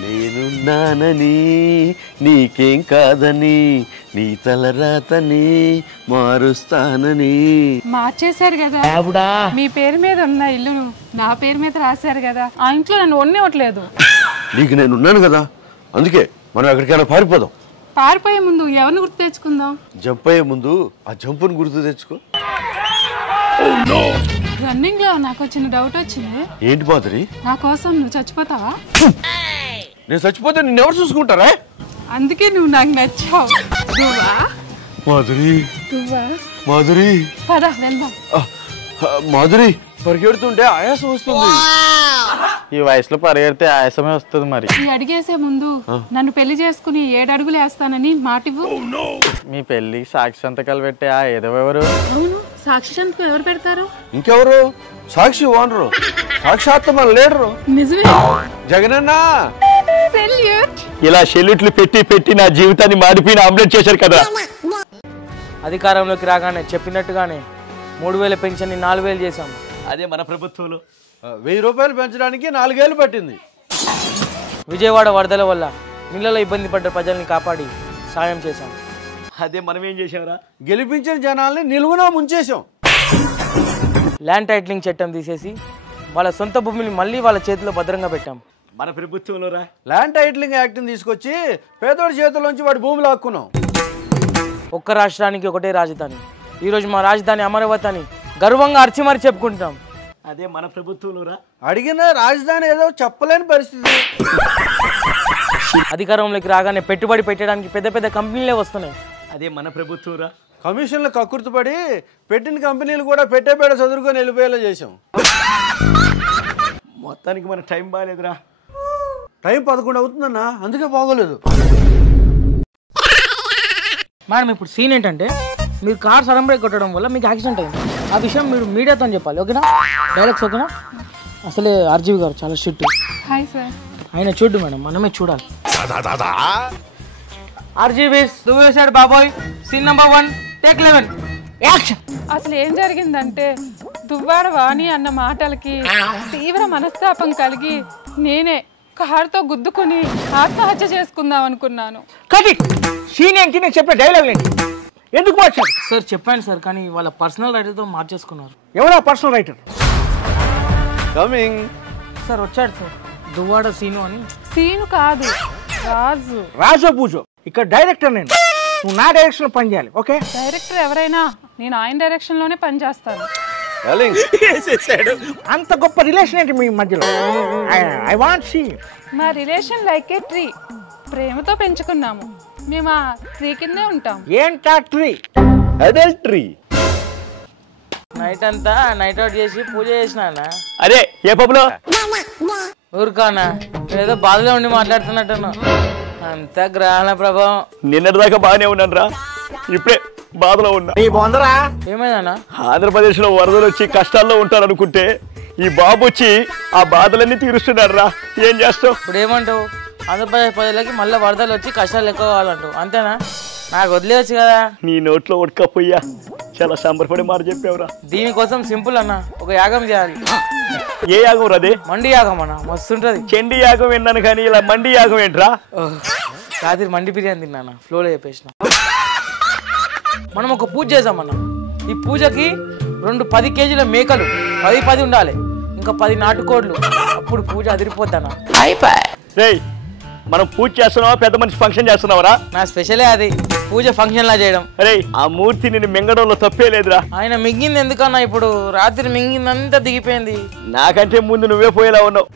నేనున్నానని నీకేం కాదని నీ తలరాతని మారుస్తానని. మార్చేశారు కదా, మీ పేరు మీద ఉన్న ఇల్లు నా పేరు మీద రాశారు కదా, ఆ ఇంట్లో నన్ను ఉండనివ్వట్లేదు. నీకు నేనున్నాను కదా, అందుకే మనం ఎక్కడికైనా పారిపోదాం. పారిపోయే ముందు ఎవరిని గుర్తు తెచ్చుకుందాం? జంప్ అయ్యే ముందు ఆ జంపుని గుర్తు తెచ్చుకో. రన్నింగ్ లో నాకు చిన్న డౌట్ వచ్చింది. ఏంటి మాధురి? నా కోసం నువ్వు చచ్చిపోతావా? నేను చచ్చిపోతే నిన్ను ఎవరు చూసుకుంటారా? అందుకే నువ్వు నాకు నచ్చావు. నువ్వా మాధురి? మాధురి పద వెళ్దాం. మాధురి పరిగెడుతుంటే ఆయాసం వస్తుంది. ఈ వయసులో పరిగెడితే ఆయాసమే వస్తుంది. మరి ఈ అడిగేసే ముందు నన్ను పెళ్లి చేసుకుని 7 అడుగులు వేస్తానని మాటివ్వు. మీ పెళ్లికి సాక్షి సంతకాలు పెట్టే ఆ ఎదవెవరు? అవును, సాక్షి సంతకం ఎవరు పెడతారు? ఇంకెవరు? సాక్షి ఓనరు, సాక్షాత్తమ లీడరు. నిజమే, జగనన్న. ఇలా షెల్యూట్లు పెట్టి పెట్టి నా జీవితాన్ని మాడిపోయిన ఆమ్లెట్ చేశారు కదా. అధికారంలోకి రాగానే చెప్పినట్టుగానే 3000 పెన్షన్ 4000 చేశాం. అదే మన ప్రభుత్వంలో 1000 రూపాయలు పెంచడానికి 4 ఏళ్ళు పట్టింది. విజయవాడ వరదల వల్ల నీళ్ళలో ఇబ్బంది పడ్డ ప్రజల్ని కాపాడి సాయం చేశాం. అదే మనం ఏం చేసాంరా? గెలిపించిన జనాల్ని నిలువున ముంచేశాం. ల్యాండ్ టైటిలింగ్ చట్టం తీసేసి వాళ్ళ సొంత భూమిని మళ్ళీ వాళ్ళ చేతిలో భద్రంగా పెట్టాం. మన ప్రభుత్వంలో రా ల్యాండ్ టైటిలింగ్ యాక్ట్ని తీసుకొచ్చి పేదోడి చేతుల్లోంచి వాడి భూమి లాక్కున్నాం. ఒక్క రాష్ట్రానికి ఒకటే రాజధాని. ఈరోజు మా రాజధాని అమరావతి అని గర్వంగా అర్చిమరి చెప్పుకుంటాం. అదే మన ప్రభుత్వంలో రా. అడిగిన రాజధాని ఏదో చెప్పలేని పరిస్థితి. అధికారంలోకి రాగానే పెట్టుబడి పెట్టడానికి పెద్ద పెద్ద కంపెనీలే వస్తున్నాయి. అదే మన ప్రభుత్వం రా. కమిషన్లు కక్కుర్తిపడి పెట్టిన కంపెనీలు కూడా పెట్టేపేడ చదువుకొని వెళ్ళిపోయేలా చేసాం. మొత్తానికి మన టైం బాగాలేదురా. టైం 11 అవుతుందన్నా, అందుకే బాగోలేదు. మేడం ఇప్పుడు సీన్ ఏంటంటే మీరు కార్ సడన్ బ్రేక్ కొట్టడం వల్ల మీకు యాక్సిడెంట్ అయింది. ఆ విషయం మీరు మీడియాతో చెప్పాలి, ఓకేనా? డైరెక్ట్స్ ఓకేనా? అసలే ఆర్జీవి గారు చాలా స్ట్రిక్ట్. Hi sir. ఆయన చూడు మేడం, మనమే చూడాలి. ఆర్జీవి నువ్వు వేసాడు బాబోయ్. Scene number 1 take 11 action. అసలు ఏం జరిగిందంటే దువ్వాడ వాణి అన్న మాటలకి తీవ్ర మనస్తాపం కలిగి నేనే కారుతో గుద్దుకుని ఆత్మహత్య చేసుకుందాం అనుకున్నాను. సీన్ ఏంటి నేను చెప్పే డైలాగ్ ఏంటి? ఎందుకు మార్చారు సార్? చెప్పాను సార్, కానీ వాళ్ళ పర్సనల్ రైటర్తో మార్చేసుకున్నారు. ఎవరా పర్సనల్ రైటర్? కమింగ్ సార్ వచ్చాడు సార్, దువ్వాడ సీను అని. సీను కాదు, రాజు. రాజో పూజో ఇక్కడ డైరెక్టర్ నేను. నువ్వు నా డైరెక్షన్ పని చేయాలి, ఓకే? డైరెక్టర్ ఎవరైనా నేను ఆయన డైరెక్షన్ లోనే పని చేస్తాను. అంత గొప్ప రిలేషన్ ఏంటి మీ మధ్యలో? I want see. మా రిలేషన్ లైక్ ఏ ట్రీ. ప్రేమతో పెంచుకున్నాము. మేము ఆ ట్రీ కిందే ఉంటాం. ఏంటా ట్రీ? అడల్టరీ. నైట్ అంతా నైట్ అవుట్ చేసి పూజ చేసినా. అదే ఏ పబ్బులో? ఊరుకానా, ఏదో బాధలో ఉండి మాట్లాడుతున్నట్టున్నా. అంతా గ్రహణ ప్రభావం. నిన్నటి దాకా బాగానే ఉన్నాను రా, ఇప్పుడే బాధలో ఉన్నా. ఏమైందన్నా? ఆంధ్రప్రదేశ్ లో వరదలు వచ్చి కష్టాల్లో ఉంటారు అనుకుంటే ఈ బాబు వచ్చి ఆ బాధలన్నీ తీరుస్తున్నాడు రా. ఏం చేస్తావు? ఇప్పుడు ఏమంటావు? ఆంధ్రప్రదేశ్ ప్రజలకి మళ్ళీ వరదలు వచ్చి కష్టాలు ఎక్కువ కావాలంటావు, అంతేనా? నాకు వదిలేవచ్చు కదా. నీ నోట్లో ఉడకపోయ్యా, చాలా సంబరపడి మాట చెప్పావురా. దీనికోసం సింపుల్ అన్న, ఒక యాగం చేయాలి. ఏ యాగం రాదే? మండి యాగం అన్న, మస్తుంటది. చెండి యాగం విన్నాను కానీ ఇలా మండి యాగం ఏంట్రా? రాత్రి మండి బిర్యానీ తిన్నాను, ఫ్లోలో చెప్పేసిన. మనం ఒక పూజ చేసామన్న. ఈ పూజకి 2 10 కేజీల మేకలు 10 ఉండాలి, ఇంకా 10 నాటుకోడ్లు. అప్పుడు పూజ అదిరిపోద్దన్న. రేయ్, మనం పూజ చేస్తున్నావా పెద్ద మనిషి ఫంక్షన్ చేస్తున్నావరా? నా స్పెషలే అది, పూజ ఫంక్షన్ లా చేయడం. అరే ఆ మూర్తి నిన్ను మింగడంలో తప్పే లేదురా. ఆయన మింగింది ఎందుకన్నా? ఇప్పుడు రాత్రి మింగిందంతా దిగిపోయింది. నాకంటే ముందు నువ్వే పోయేలా ఉన్నావు.